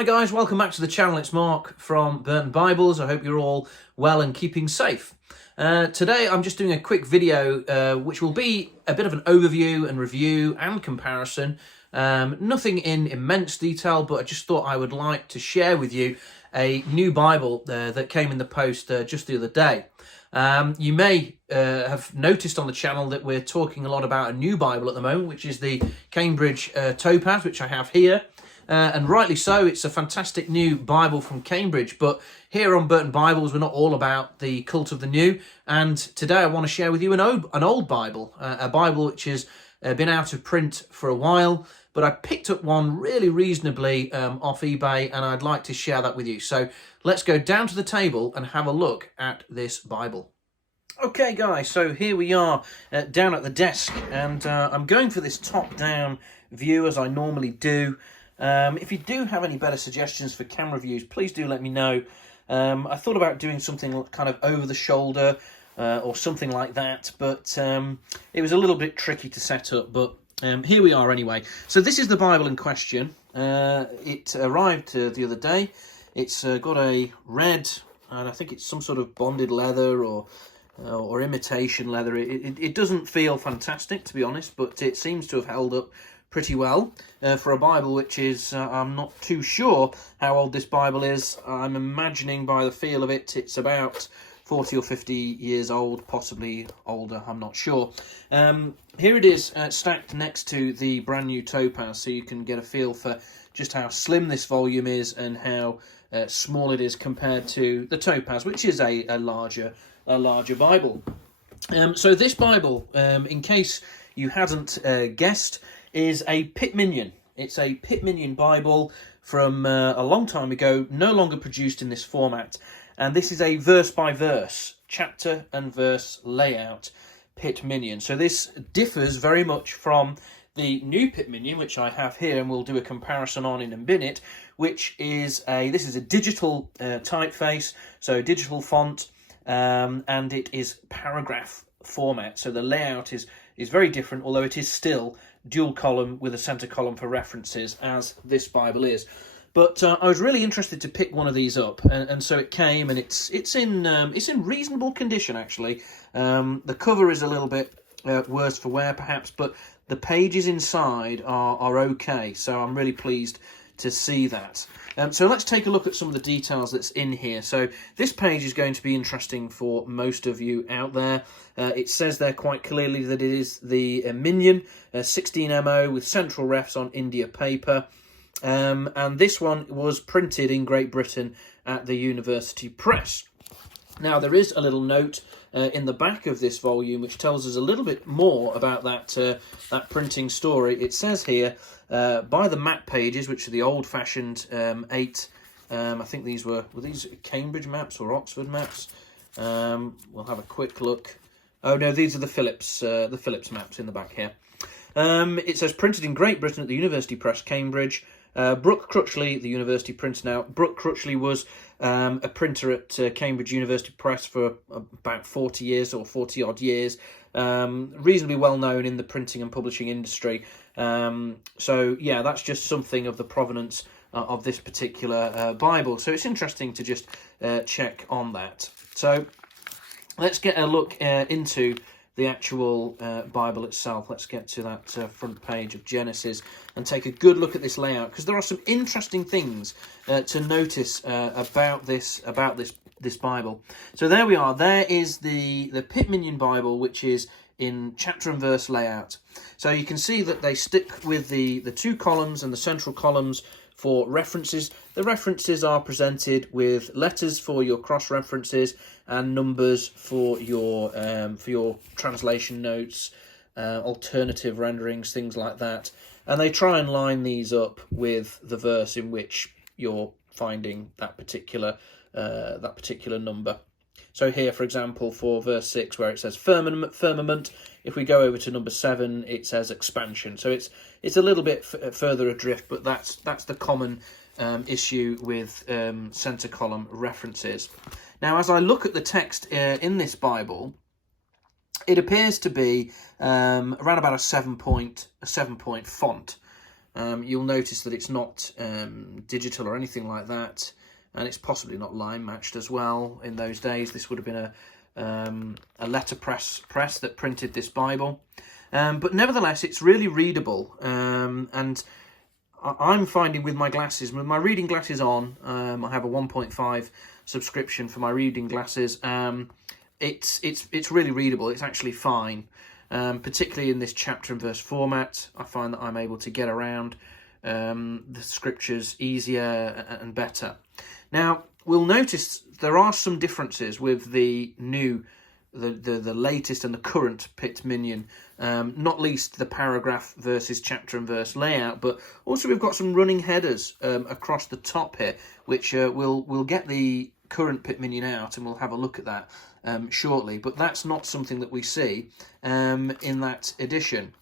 Hi guys, welcome back to the channel. It's Mark from Burton Bibles. I hope you're all well and keeping safe. Today I'm just doing a quick video which will be a bit of an overview and review and comparison. Nothing in immense detail, but I just thought I would like to share with you a new Bible that came in the post just the other day. You may have noticed on the channel that we're talking a lot about a new Bible at the moment, which is the Cambridge Topaz, which I have here. And rightly so, it's a fantastic new Bible from Cambridge. But here on Burton Bibles, we're not all about the cult of the new. And today I want to share with you an old Bible, a Bible which has been out of print for a while. But I picked up one really reasonably off eBay, and I'd like to share that with you. So let's go down to the table and have a look at this Bible. Okay, guys, so here we are down at the desk, and I'm going for this top-down view as I normally do. If you do have any better suggestions for camera views, please do let me know. I thought about doing something kind of over the shoulder or something like that, but it was a little bit tricky to set up, but here we are anyway. So this is the Bible in question. It arrived the other day. It's got a red, and I think it's some sort of bonded leather or imitation leather. It doesn't feel fantastic, to be honest, but it seems to have held up pretty well for a Bible which is, I'm not too sure how old this Bible is. I'm imagining by the feel of it, it's about 40 or 50 years old, possibly older, I'm not sure. Here it is stacked next to the brand new Topaz, so you can get a feel for just how slim this volume is and how small it is compared to the Topaz, which is a larger Bible. So this Bible, in case you hadn't guessed, is a Pitt Minion. It's a Pitt Minion Bible from a long time ago, no longer produced in this format. And this is a verse-by-verse, chapter and verse layout Pitt Minion. So this differs very much from the new Pitt Minion, which I have here, and we'll do a comparison on in a minute, which is this is a digital typeface, so digital font, and it is paragraph format. So the layout is very different, although it is still dual column with a centre column for references, as this Bible is. But I was really interested to pick one of these up, and so it came, and it's in reasonable condition actually. The cover is a little bit worse for wear perhaps, but the pages inside are okay. So I'm really pleased to see that. So let's take a look at some of the details that's in here. So this page is going to be interesting for most of you out there. It says there quite clearly that it is the Minion 16MO with central refs on India paper. And this one was printed in Great Britain at the University Press. Now there is a little note in the back of this volume which tells us a little bit more about that printing story. It says here, by the map pages, which are the old-fashioned 8, I think these were these Cambridge maps or Oxford maps? We'll have a quick look. Oh no, these are the Phillips maps in the back here. It says printed in Great Britain at the University Press, Cambridge. Brooke Crutchley, the university printer now. Brooke Crutchley was a printer at Cambridge University Press for about 40 years or 40 odd years. Reasonably well known in the printing and publishing industry. So yeah, that's just something of the provenance of this particular Bible. So it's interesting to just check on that. So let's get a look into the actual Bible itself. Let's get to that front page of Genesis and take a good look at this layout, because there are some interesting things to notice about this Bible. So there we are. There is the Pitt Minion Bible, which is in chapter and verse layout. So you can see that they stick with the two columns and the central columns for references. The references are presented with letters for your cross-references and numbers for your translation notes, alternative renderings, things like that. And they try and line these up with the verse in which you're finding that particular number. So here, for example, for verse 6, where it says firmament, if we go over to number 7, it says expansion. So it's a little bit further adrift, but that's the common issue with centre column references. Now, as I look at the text in this Bible, it appears to be around about a 7-point font. You'll notice that it's not digital or anything like that, and it's possibly not line matched as well. In those days, this would have been a letterpress that printed this Bible. But nevertheless, it's really readable, and I'm finding with my glasses, with my reading glasses on, I have a 1.5 subscription for my reading glasses. It's really readable. It's actually fine, particularly in this chapter and verse format. I find that I'm able to get around the scriptures easier and better. Now, we'll notice there are some differences with the latest and the current Pitt Minion, not least the paragraph versus chapter and verse layout, but also we've got some running headers across the top here, which we'll get the current Pitt Minion out and we'll have a look at that shortly, but that's not something that we see in that edition.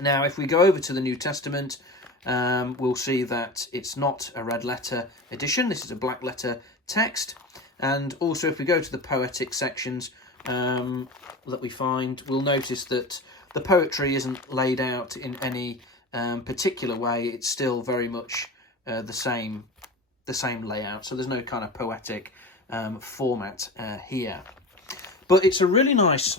Now, if we go over to the New Testament, we'll see that it's not a red letter edition. This is a black letter text. And also, if we go to the poetic sections that we find, we'll notice that the poetry isn't laid out in any particular way. It's still very much the same layout. So there's no kind of poetic format here. But it's a really nice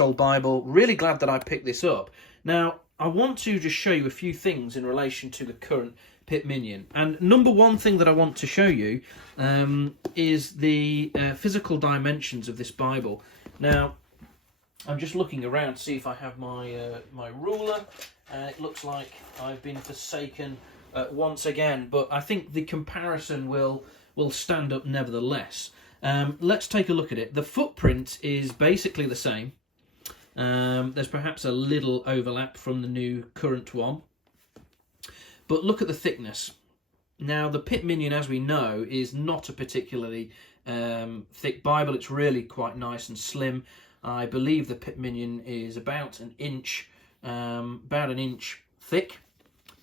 old Bible. Really glad that I picked this up. Now, I want to just show you a few things in relation to the current Pitt Minion. And number one thing that I want to show you is the physical dimensions of this Bible. Now, I'm just looking around to see if I have my ruler. It looks like I've been forsaken once again, but I think the comparison will stand up nevertheless. Let's take a look at it. The footprint is basically the same. There's perhaps a little overlap from the new current one. But look at the thickness. Now, the Pitt Minion, as we know, is not a particularly thick Bible. It's really quite nice and slim. I believe the Pitt Minion is about an inch thick.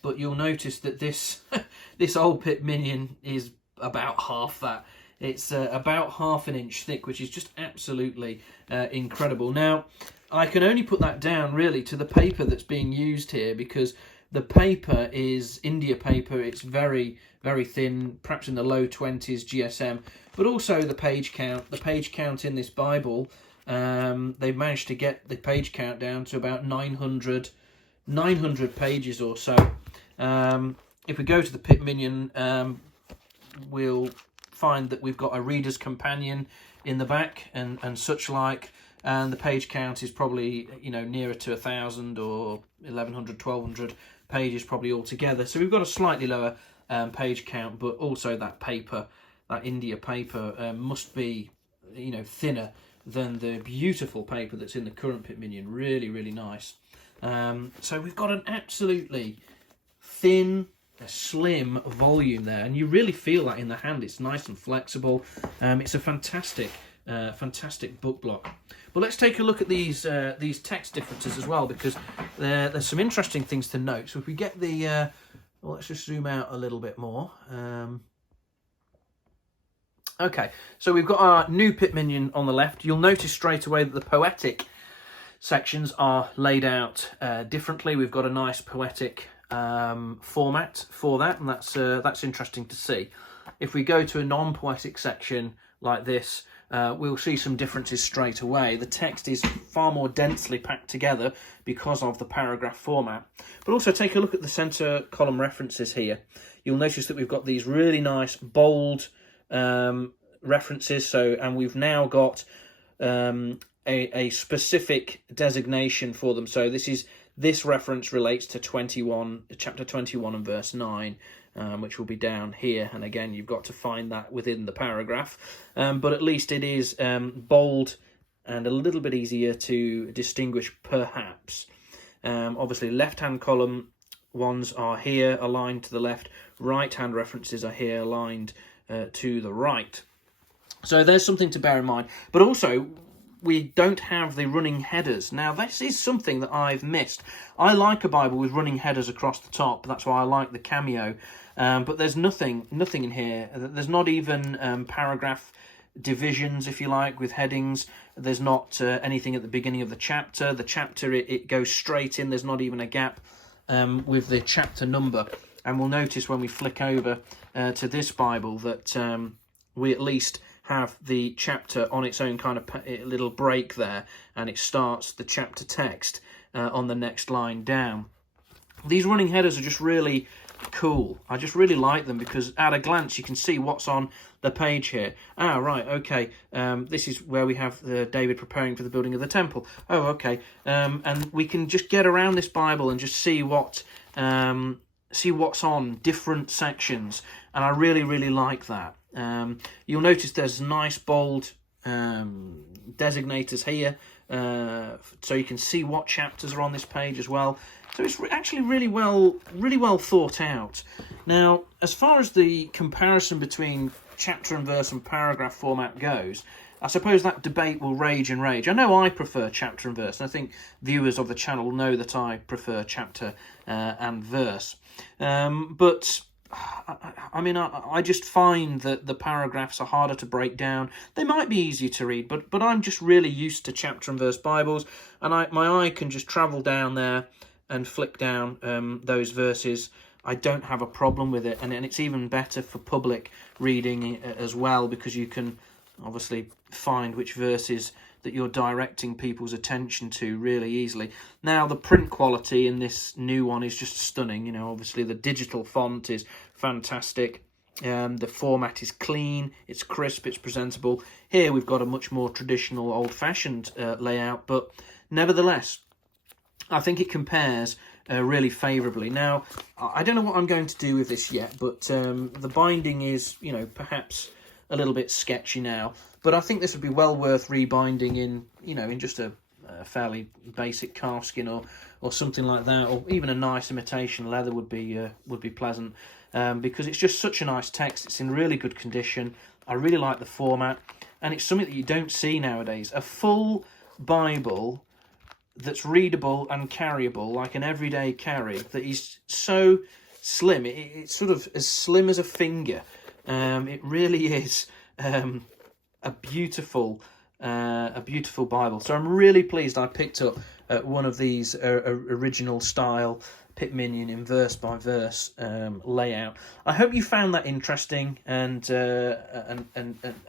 But you'll notice that this this old Pitt Minion is about half that. It's about half an inch thick, which is just absolutely incredible. Now, I can only put that down really to the paper that's being used here, because the paper is India paper. It's very, very thin, perhaps in the low 20s GSM, but also the page count. The page count in this Bible, they've managed to get the page count down to about 900 pages or so. If we go to the Pitt Minion, we'll find that we've got a reader's companion in the back and such like, and the page count is probably, you know, nearer to 1,000 or 1,100, 1,200 pages probably altogether. So we've got a slightly lower page count, but also that paper, that India paper, must be, you know, thinner than the beautiful paper that's in the current Pitt Minion. Really, really nice. So we've got an absolutely thin, a slim volume there, and you really feel that in the hand. It's nice and flexible. It's a fantastic book block. But let's take a look at these text differences as well, because there's some interesting things to note. So if we get the well, let's just zoom out a little bit more. Okay, so we've got our new Pitt Minion on the left. You'll notice straight away that the poetic sections are laid out differently. We've got a nice poetic format for that, and that's interesting to see. If we go to a non-poetic section like this, we'll see some differences straight away. The text is far more densely packed together because of the paragraph format. But also take a look at the centre column references here. You'll notice that we've got these really nice bold references. And we've now got a specific designation for them. So this reference relates to chapter 21 and verse 9, which will be down here. And again, you've got to find that within the paragraph. But at least it is bold and a little bit easier to distinguish, perhaps. Obviously, left-hand column ones are here, aligned to the left. Right-hand references are here, aligned to the right. So there's something to bear in mind. But also, we don't have the running headers. Now, this is something that I've missed. I like a Bible with running headers across the top. That's why I like the Cameo. But there's nothing in here. There's not even paragraph divisions, if you like, with headings. There's not anything at the beginning of the chapter. The chapter, it goes straight in. There's not even a gap with the chapter number. And we'll notice when we flick over to this Bible that we at least have the chapter on its own kind of little break there, and it starts the chapter text on the next line down. These running headers are just really cool. I just really like them because at a glance you can see what's on the page here. Ah, right, okay, this is where we have David preparing for the building of the temple. Oh, okay, and we can just get around this Bible and just see what's on different sections, and I really like that. You'll notice there's nice bold designators here, so you can see what chapters are on this page as well. So it's actually really well thought out. Now, as far as the comparison between chapter and verse and paragraph format goes, I suppose that debate will rage and rage. I know I prefer chapter and verse, and I think viewers of the channel know that I prefer chapter and verse. But I mean, I just find that the paragraphs are harder to break down. They might be easier to read, but I'm just really used to chapter and verse Bibles, and my eye can just travel down there and flick down those verses. I don't have a problem with it, and it's even better for public reading as well, because you can obviously find which verses that you're directing people's attention to really easily. Now, the print quality in this new one is just stunning. You know, obviously the digital font is fantastic. The format is clean, it's crisp, it's presentable. Here we've got a much more traditional, old-fashioned layout, but nevertheless, I think it compares really favourably. Now, I don't know what I'm going to do with this yet, but the binding is, you know, perhaps a little bit sketchy now, but I think this would be well worth rebinding in, you know, in just a fairly basic calfskin or something like that, or even a nice imitation leather would be pleasant, because it's just such a nice text. It's in really good condition. I really like the format, and it's something that you don't see nowadays. A full Bible that's readable and carryable, like an everyday carry, that is so slim. It's sort of as slim as a finger. It really is a beautiful Bible. So I'm really pleased I picked up one of these original style Pitt Minion in verse by verse layout. I hope you found that interesting and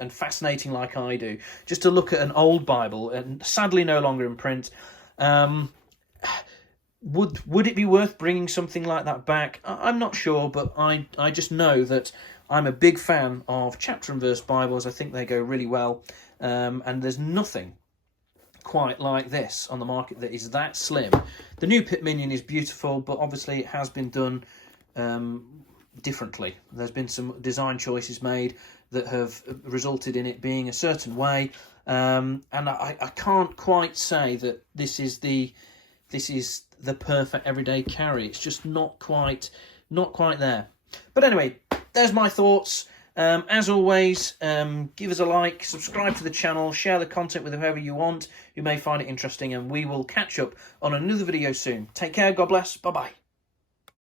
fascinating like I do. Just to look at an old Bible, and sadly no longer in print. Would it be worth bringing something like that back? I'm not sure, but I just know that I'm a big fan of chapter and verse Bibles. I think they go really well, and there's nothing quite like this on the market that is that slim. The new Pitt Minion is beautiful, but obviously it has been done differently. There's been some design choices made that have resulted in it being a certain way, and I can't quite say that this is the perfect everyday carry. It's just not quite there. But anyway, there's my thoughts. As always, give us a like, subscribe to the channel, share the content with whoever you want who may find it interesting, and we will catch up on another video soon. Take care, God bless, bye-bye.